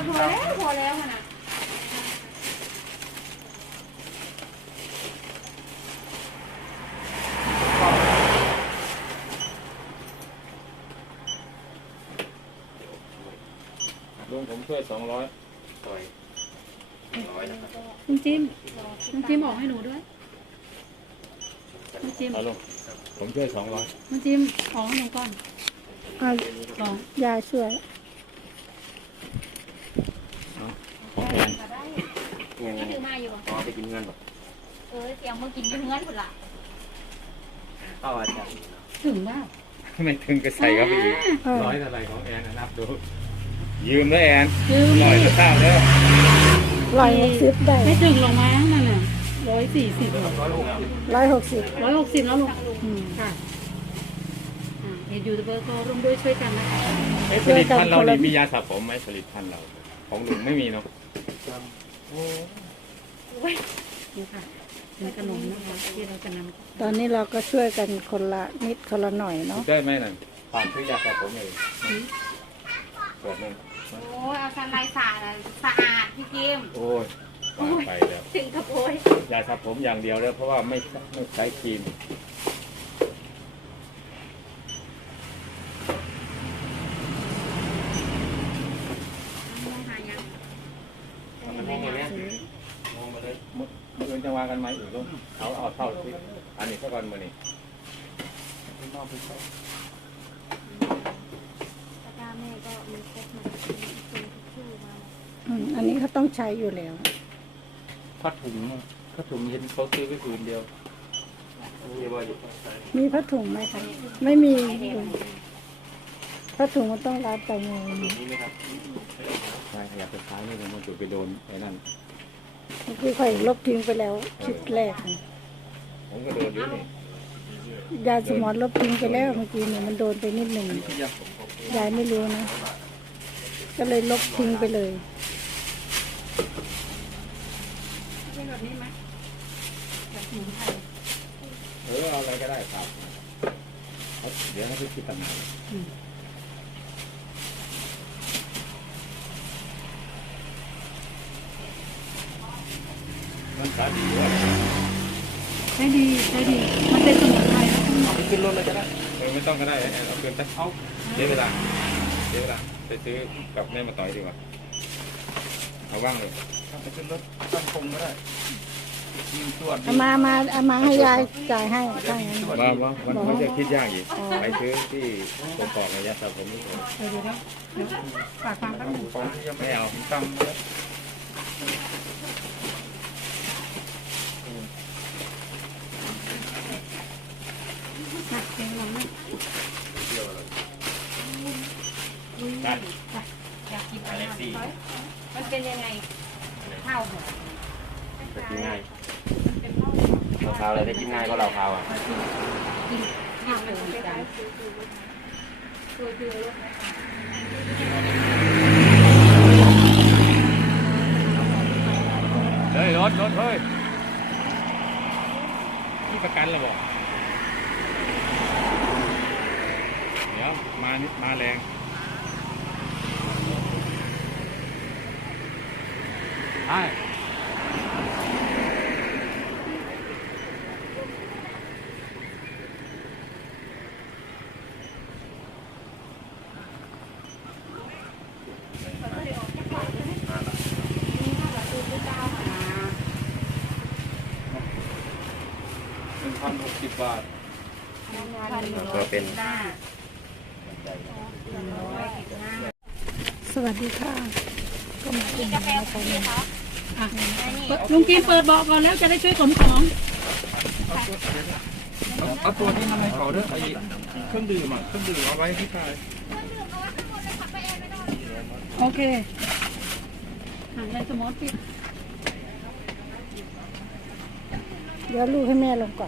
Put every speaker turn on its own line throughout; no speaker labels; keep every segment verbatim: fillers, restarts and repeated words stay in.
พอแล้วพอแล้วนะ
ลุงผมช่วยสองร้อย
ลุงจิ้มลุงจิ้มออกให้หนูด้วยลุงจิ้ม
เอาลุงผมช่วยสองร้อย
ลุงจิ้มออกให้หนูก่อน
เอา
ลอง
ยายช่วย
ของแอน
นี่ถือมาอยู่ป่ะ
อ๋อไปกินเงินหรอ
เออเสียงเมื่อกินอยู่เงินคนละ
เข้าอาจารย์
ถึงได้
ไม่ถึงก็ใส่เข้าไปอีก
เออ
ร้อยเท่าไรของแอนนะนับดูยืมด้วยแอน
ยืม
ร้อยจะเท่าแล้ว
ร้อยหกสิบได้
ไม่ถึงลงมานั่นน่ะร้อยสี่สิบ
ร้อยหกสิบ
ร้อยหกสิบแล้วลุง
อืม
ค่ะเอ็ดยูทูบเบอร์ก็ร่วมด้วยช่วยกันนะคะ
เอ๊ะผลิตภัณฑ์เรานี่มียาสระผมไหมผลิตภัณฑ์เราของลุงไม่มีเนาะ
นี่ค่ะเป็นขนมนะคะที่เราจะนำ
ตอนนี้เราก็ช่วยกันคนละนิดคนละหน่อยเนาะ
ได้ไหมนั่นผ่านซื้อยาสระผมเลยเปิดเลย
โอ้ยเอาสไลด์สะอาดสะอาดพี่กิม
โอ้ยว่าไปแล้ว
ถึงกับโอ้ย
ยาสระผมอย่างเดียวแล้วเพราะว่าไม่ไม่ใช้ครีม
มองหายัง
มันมองมาเนี่ยมองมาเลย
มื้อมื้ออื่นจะวางกันไหมอีกลุงเอาเอาเท่าที่อันนี้สักวันมื้อนี้
นอกไปใช้
ตะกร้าแม่ก็มีครบมาเป็นชื่อมา
อืมอันนี้เขาต้องใช้อยู่แล้ว
ผ้าถุงผ้าถุงเห็นเขาซื้อไปผืนเดียวมีบ่อยู่
มีผ้าถุงไหมคะไม่มีผ้าถุงมันต้องรัดแต่มือ
นี่ไหมครับ
ใช่ขยับไปซ้ายนี่มันจุดไปโดนไอ้นั่น
เมื่อกี้ค่อยลบทิ้งไปแล้วชุดแรก
ผมก็โดนอยู่นี่
ยาสมอนลบทิ้งไปแล้วเมื่อกี้นี่มันโดนไปนิดหนึ่งยายไม่รู้นะ ก็เลยลบทิ้งไปเลย
เป็นแบบนี้ไหมแบบสมุนไพร
เออเอาอะไรก็ได้ครับเอาเดี๋ยวให้พี่คิดตั้งนานมันสาดีด้วย
ใช่ดีใช่ดีมันเป็นสมุนไพรแล้ว
เอาไปขึ้นรถเลยก็ได้
เออไม่ต้องก็ได้เอาคืนไปเอาเสียเวลาเสียเวลาไปซื้อกับแม่มาต่อยดีกว่าเอาว่างเลย
เอาไปขึ้นรถตั้งคงก็ได้ยิงตรวจ
เอามามาเอามาให้ยายจ่ายให้ถ้างั้น
ว่าว่ามันมันจะคิดยากอีกไปซื้อที่ผมบอกระยะสามผมนี่ผม
เดี๋ยวเดี๋ยวเดี๋ยวฝากความแป๊บนึง
ของยัง
ไม่เอา
ตั้งเลย
นะเพลงลงนะ
นั่น
อยากกินอะไรมันเป็นยังไงข้าวหัว
ไปกินง่ายเราเท้าอะไรได้กินง่ายก็เราเท้าอ่ะ
กินข้าวมันเหมือนกันตัวเดียว
เฮ้ยรถรถเฮ้ยนี่ประกันเหรอบอกเดี๋ยวมานิดมาแรงใช่
หนึ่งพันหกสิบบาท
ก็เป็น
สวัสดีค่ะ ก็มาเป็นนะคะ
อ่ะลุงกินเปิดเบาะก่อนแล้วจะได้ช่วยขนของ
เอาตัวที่มันให้เขาเด้อไอ้เครื่องดื่มอ่ะเครื่องดื่มเอาไว้ที่ใต้
โอเคหันเลยสมมติปิด
เดี๋ยวลูกให้แม่ลงก่อน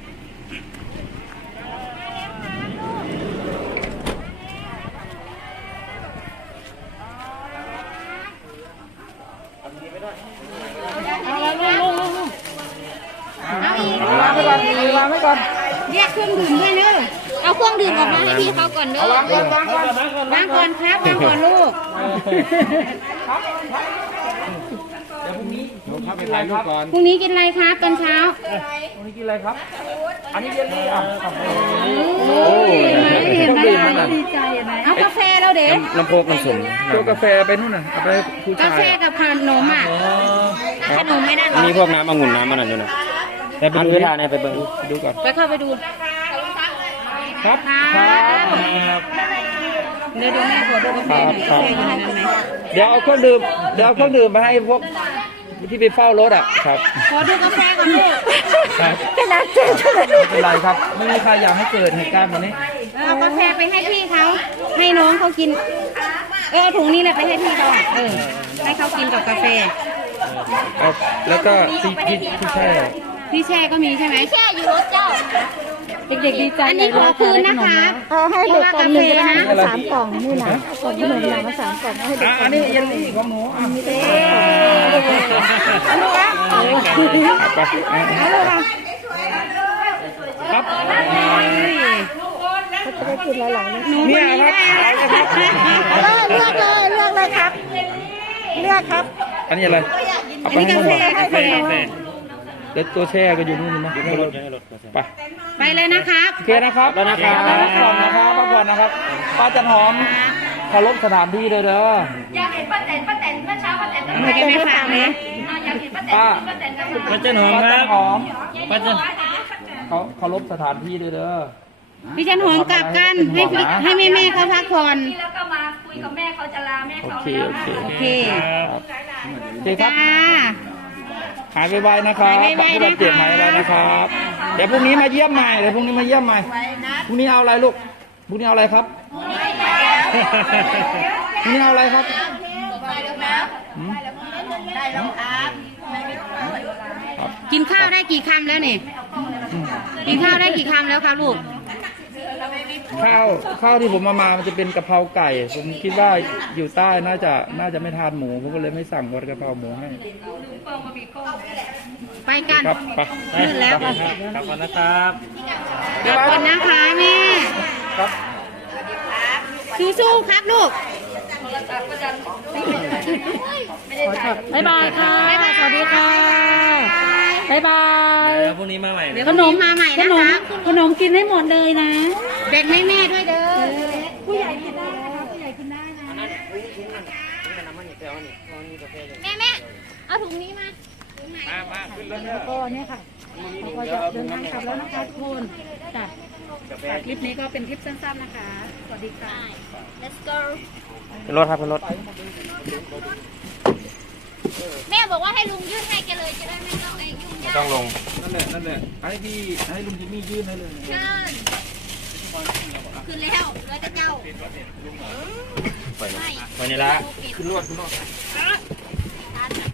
เอาละลุงลุงลุงลุงเอาอีก
วางไว้ก่อนวางไว้ก่อน
เรียกเครื่องดื่มด้วยเนอะเอาเครื่องดื่มออกมาให้พี่เขาก่อนเนอะวางก่อนวางก่อนวางก่อนครับวางก่อนลูก
เดี๋ยวพรุ่งนี้
หนูพักไปถ่ายรูปก่อน
พรุ่งนี้กินอะไรครับตอนเช้า
พรุ่งนี้กินอะไรครับ อันนี้เย็นเลยอ่ะ
โอ้ยเห็นไหมดีใจไหมเอากาแฟแล้วเด็ก
น้ำโพกน้ำส้ม
ตัวกาแฟไปนู่นน่ะเอาไปผู้
กา
ชาย
แฟกับขนมอ่ะขนมไม่ได้หรอ
มีพวกน้ำองุ่นน้ำมันนั่นอยู่นะแต่ไปดูทานเนี่ยไปเบิ่งดูก่อน
ไปเข้าไปดู
ครับ
ครับเดี๋ยวดูแม่ขอดูกาแฟหน่อยกาแฟอยู่ในนั้นไหม
เดี๋ยวเอาเครื่องดื่มเดี๋ยวเอาเครื่องดื่มมาให้พวกที่ไปเฝ้ารถอ่ะครับ
ขอดูกาแฟก่อนลูก
ครับ
ขนาดเจ็บเท่าไหร่
ไม่เป็นไรครับ ไม่มีใครอยากให้เกิดเหตุการณ์แบบนี้
เอากาแฟไปให้พี่เขาให้น้องเขากินเออถุงนี้แหละไปให้พี่เขาอ่ะเออให้เขากินกับกาแฟ
เอาแล้วก็ที่ที่ที่แช่
พี่แช่ก็มีใช่ไหมแช่อยู่รถเจ้า
เด็กๆดีใจ
อันนี้ขอคืนนะคะ
เอาให้เด็กกล่องหนึ่งนะสามกล่องนี่นะกล่องขนมหลังมาสามกล่องเอาให้เด็ก
อ่ะ
กล่
อั
อน ง
นี้เยลลี่ของหนูอ่ะ
นี้เด็ก
เอาลูกอ่ะเอาไปครับ
เขาจะได้กินหลายๆนะ
เนี่ยครับ
เลือกเลยเลือกเลยครับ เลือกครับ
อันนี้อะไรเอา
อัน
ไป
นี้
ให้
กา
หม
แฟ
ดเดี๋ยวตัวแช่ก็อยู่นู่นมั้ยไป
ไปเลยนะครับ
โอเคนะครับแล้วนะครับพักผ่อนนะครับพักผ่อนนะครับป้าจันหอมเคารพสถานที่เลยเด้อ
อยากเห็นป้าแตนป้าแตนเมื่อเช้าป้าแตน
ไม่ได้ไม่ฟังนะ
อยากเห็นป้าแตน
ป้า
ป้าแตนกันมา
ป้าเจ้าหอม
ป้า
ค
จั
รั
น
บ
หอม
ป้าเจ้า
เขาเคารพสถานที่เลยเด้อ
พี่จันหอมกลับกันให้พี่ให้แม่แม่ๆเขาพักผ่อน
แล้วก็มาคุยกับแม่เขาจะลาแม่
โอ
เขา
เค
แล้ว
โอเค
โอเค
โอเคครับ
จ้า
หายไวๆนะครับ
หายไวๆ
ผู้บาดเจ็บ
นะคะ
หายไวๆนะครับ เดี๋ยวพรุ่งนี้มาเยี่ยมใหม่เดี๋ยวพรุ่งนี้มาเยี่ยมใหม่พรุ่งนี้เอาอะไรลูกพรุ่งนี้เอาอะไรครับพรุ่งนี้เอาอะไรครับหืม
กินข้าวได้กี่คำแล้วนี่กินข้าวได้กี่คำแล้วครับลูก
ข้าวข้าวที่ผมมามามันจะเป็นกะเพราไก่ ผมคิดว่าอยู่ใต้น่าจะน่าจะไม่ทานหมูผมก็เลยไม่สั่งวัดกะเพราหมูให้
ไปกัน
ครับไป
มืดแล้ว
ไป
กลับก่อนนะครับ
กลับก่อนนะคะแม่
ครับ
สู้ๆครับลูก
บ๊ายบายค่ะ
บ๊ายบายสวัสดีค่ะ
บ๊ายบาย
เดี๋ยวพรุ่งนี้มาใหม่
เดี๋ยวขนมมาใหม่
ข
นะ
นม
คะ
ขนมกินให้หมดเลยนะ
แบ่งให้แม่ด้วยเด้อ
ผู้ใหญ่กินได้นะคะผู้ใหญ่กินได้นะ
แม่แม่เอาถุงนี้มา
มามาขึ้นรถเถ
แล้ว
อะ
ก็เนี่ยค่ะเราก็จะเดินทางกลับแล้วนะคะทุกคนจ้ะคลิปนี้ก็เป็นคลิปสั้นๆนะคะ สวัสดีค่ะ
let's go
ขึ้นรถครับขึ้นรถ
แม่บอกว่าให้ลุงยื่นให้แกเลยจะได้ไม่ต้องเองยุ่งยาก
ต้องลง
นั่นแหละนั่นแหละให้พี่ให้ลุงจิมมี่ยื่นให้เลย
เชิญขึ้นแล้วเหลือแต่เจ้า
ไปไปนี่ละขึ้นรถขึ้นรถ